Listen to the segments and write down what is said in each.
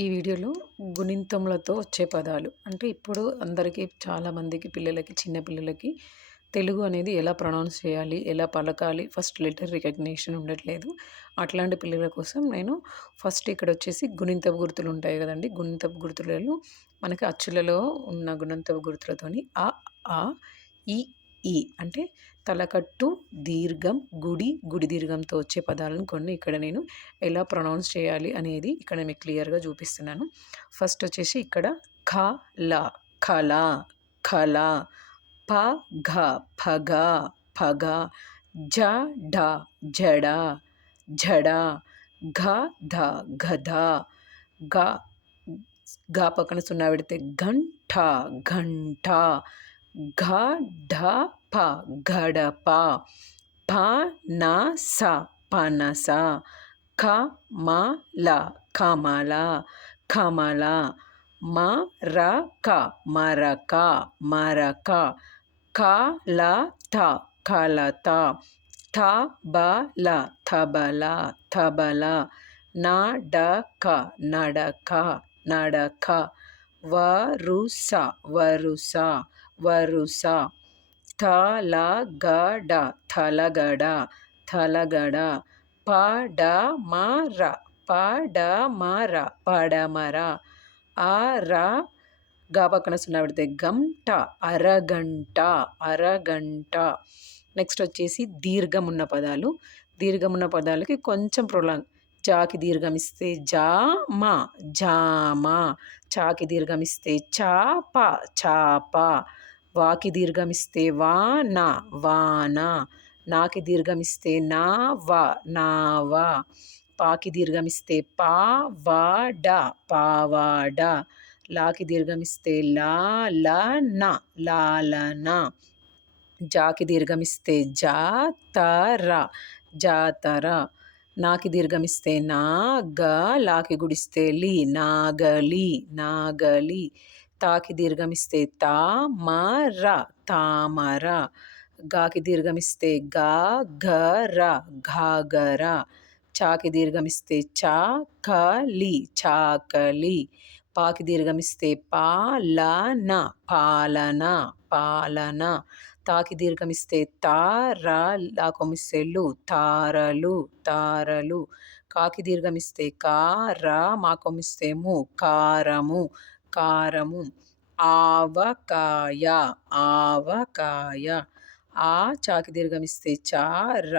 ఈ వీడియోలో గుణింతములతో వచ్చే పదాలు అంటే ఇప్పుడు అందరికీ చాలామందికి పిల్లలకి చిన్న పిల్లలకి తెలుగు అనేది ఎలా ప్రొనౌన్స్ చేయాలి, ఎలా పలకాలి, ఫస్ట్ లెటర్ రికగ్నిషన్ ఉండట్లేదు. అట్లాంటి పిల్లల కోసం నేను ఫస్ట్ ఇక్కడ వచ్చేసి గుణింతపు గుర్తులు ఉంటాయి కదండి. గుణింతపు గుర్తులలో మనకి అచ్చులలో ఉన్న గుణింతపు గుర్తులతోని అ, ఆ, ఈ, ఈ అంటే తలకట్టు, దీర్ఘం, గుడి దీర్ఘంతో వచ్చే పదాలను కొన్ని ఇక్కడ నేను ఎలా ప్రొనౌన్స్ చేయాలి అనేది ఇక్కడ మీకు క్లియర్గా చూపిస్తున్నాను. ఫస్ట్ వచ్చేసి ఇక్కడ ఖ ల ఖల, ఖల, ప ఘ పగ, పగ, జ ఢ జడ, జడ, ఘ ధ గధ, గ గా పక్కన సున్నా పెడితే గంట, గంట, ఘ ఢ ప గడప, ప న స పనస, కమల, కమల, కమల, మరక, మరక, మరక, కలత, కలత, తబల, తబల, తబల, నడక, నడక, నడక, వరుస, వరుస, వరుస, తలగడ, తలగడ, తలగడ, పడమర, పడమర, పడమర, గా పక్కన సున్నా పెడితే గంట, అరగంట, అరగంట. నెక్స్ట్ వచ్చేసి దీర్ఘం ఉన్న పదాలు. దీర్ఘం ఉన్న పదాలకి కొంచెం ప్రొలాంగ్. జాకి దీర్ఘం ఇస్తే జామ, జామ, చాకి దీర్ఘం ఇస్తే చాప, చాప, వాకి దీర్ఘం ఇస్తే వాన, వాన, నాకి దీర్ఘం ఇస్తే నావ, నావ, పాకి దీర్ఘం ఇస్తే పావడ, పావాడ, లాకి దీర్ఘం ఇస్తే లాలన, లాలన, జాకి దీర్ఘం ఇస్తే జాతర, జాతర, నాకి దీర్ఘం ఇస్తే నాగ, లాకి గుడిస్తే లి, నాగలి, నాగలి, తాకి దీర్ఘం ఇస్తే తామర, తామర, గాకి దీర్ఘం ఇస్తే గాగర, ఘాగర, చాకి దీర్ఘం ఇస్తే చాకలి, చాకలి, పాకి దీర్ఘం ఇస్తే పాలన, పాలన, పాలన, తాకి దీర్ఘం ఇస్తే తార, లాకొమిస్తే లు, తారలు, తారలు, కాకి దీర్ఘం ఇస్తే కార, మాకొమిస్తే ము, కారము, కారము, ఆవకాయ, ఆవకాయ, ఆ చాకి దీర్ఘం ఇస్తే చార,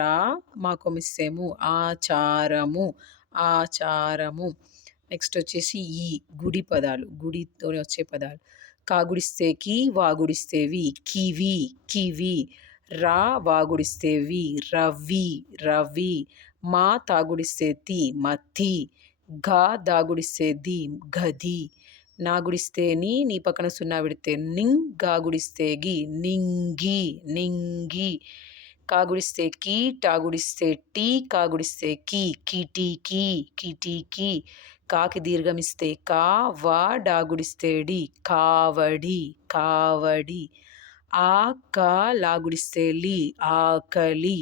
మాకొమిస్తే ము, ఆచారము, ఆచారము. నెక్స్ట్ వచ్చేసి ఈ గుడి పదాలు, గుడితో వచ్చే పదాలు. కాగుడిస్తే కి, వాగుడిస్తే వి, కివి, కివి, రా వాగుడిస్తే వి, రవి, రవి, మా తాగుడిస్తే తి, మతి, గా దాగుడిస్తే ది, గది, నా గుడిస్తే నీ పక్కన సున్నా పెడితే నింగ్, గా గుడిస్తే గి, నింగి, నింగి, కాగుడిస్తే కి, టాగుడిస్తే టీ, కాగుడిస్తే కి, కిటికి, కిటికి, కాకి దీర్ఘం ఇస్తే కా, వా డాగుడిస్తే డి, కావడి, కావడి, లాగుడిస్తే లి, ఆకలి,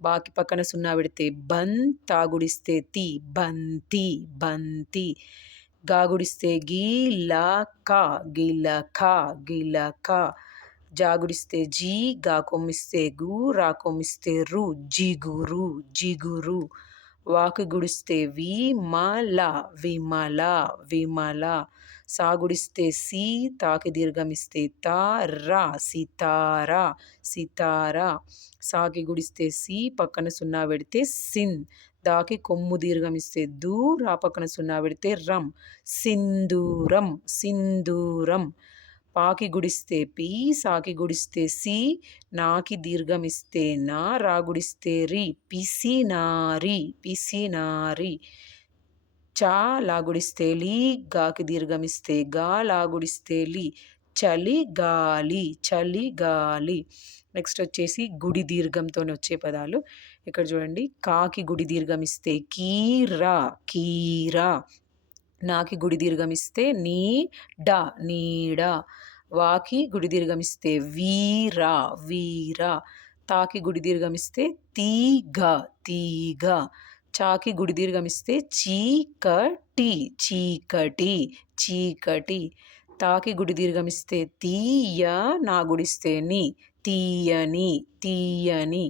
బాకి పక్కన సున్నా పెడితే బన్, తాగుడిస్తే తి, బంతి, బంతి, గాగుడిస్తే గీలక, గిలక, గిలక, జాగుడిస్తే జీ, గా కొమ్మిస్తే గు, రా కొమ్మిస్తే రు, జిగురు, జిగురు, వాకి గుడిస్తే విమల, విమల, విమల, సాగుడిస్తే సి, తాకి దీర్ఘమిస్తే తార, సితార, సితార, సాకి గుడిస్తే సి, పక్కన సున్నా పెడితే సిన్, దాకి కొమ్ము దీర్ఘమిస్తే దూ, రా పక్కన సున్నా పెడితే రం, సింధూరం, సింధూరం, పాకి గుడిస్తే పి, సాకి గుడిస్తే సి, నాకి దీర్ఘమిస్తే నా, రా గుడిస్తే రి, పిసినారి, పిసినారి, చా లాగుడిస్తే లి, గాకి దీర్ఘమిస్తే గా, లాగుడిస్తే లి, చలి గాలి, చలి గాలి. నెక్స్ట్ వచ్చేసి గుడి దీర్ఘంతో వచ్చే పదాలు. ఇక్కడ చూడండి, కాకి గుడి దీర్ఘమిస్తే కీరా, కీరా, నాకి గుడి దీర్ఘమిస్తే నీడ, నీడ, వాకి గుడి దీర్ఘమిస్తే వీర, వీర, తాకి గుడి దీర్ఘమిస్తే తీగ, తీగ, చాకి గుడి దీర్ఘమిస్తే చీకటి, చీకటి, చీకటి. తాకి గుడి దీర్ఘమిస్తే తీయ, నా గుడిస్తే ని, తీయని, తీయని.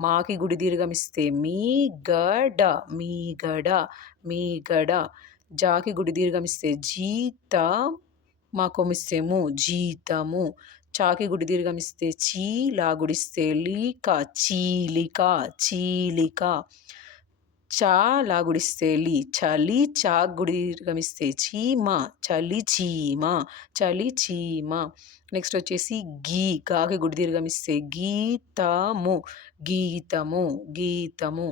మాకి గుడి దీర్ఘమిస్తే మీగడ, మీగడ, మీగడ. జాకి గుడి దీర్ఘమిస్తే జీత, మా కొమిస్తే ము, జీతము. చాకి గుడి దీర్ఘమిస్తే చీ, లా గుడిస్తే లీక, చీలిక, చీలిక. చా లా గుడిస్తే లి, చలి. చా గుడి దీర్ఘమిస్తే చీమ, చలి చీమ, చలి చీమ. నెక్స్ట్ వచ్చేసి గీ, గాకి గుడి దీర్ఘమిస్తే గీతము, గీతము, గీతము.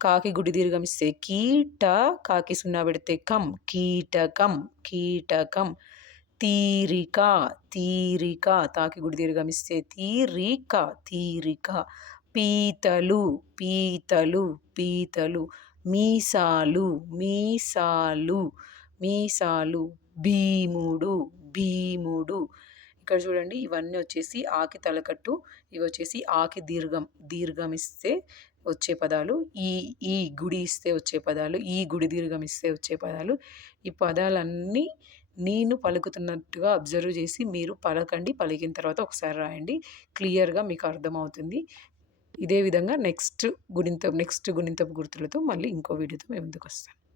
కాకి గుడి దీర్ఘమిస్తే కీట, కాకి సున్నా పెడితే కం, కీటకం, కీటకం. తీరిక, తీరిక. తాకి గుడి దీర్ఘమిస్తే తీరిక, తీరిక. పీతలు, పీతలు, పీతలు. మీసాలు, మీసాలు, మీసాలు. భీముడు, భీముడు. ఇక్కడ చూడండి ఇవన్నీ వచ్చేసి ఆకి తలకట్టు, ఇవి వచ్చేసి ఆకి దీర్ఘమిస్తే వచ్చే పదాలు. ఈ గుడి ఇస్తే వచ్చే పదాలు, ఈ గుడి దీర్ఘమిస్తే వచ్చే పదాలు. ఈ పదాలన్నీ నేను పలుకుతున్నట్టుగా అబ్జర్వ్ చేసి మీరు పలకండి. పలికిన తర్వాత ఒకసారి రాయండి. క్లియర్‌గా మీకు అర్థమవుతుంది. ఇదే విధంగా నెక్స్ట్ గుణింతపు గుర్తులతో మళ్ళీ ఇంకో వీడియోతో మీ ముందుకొస్తాను.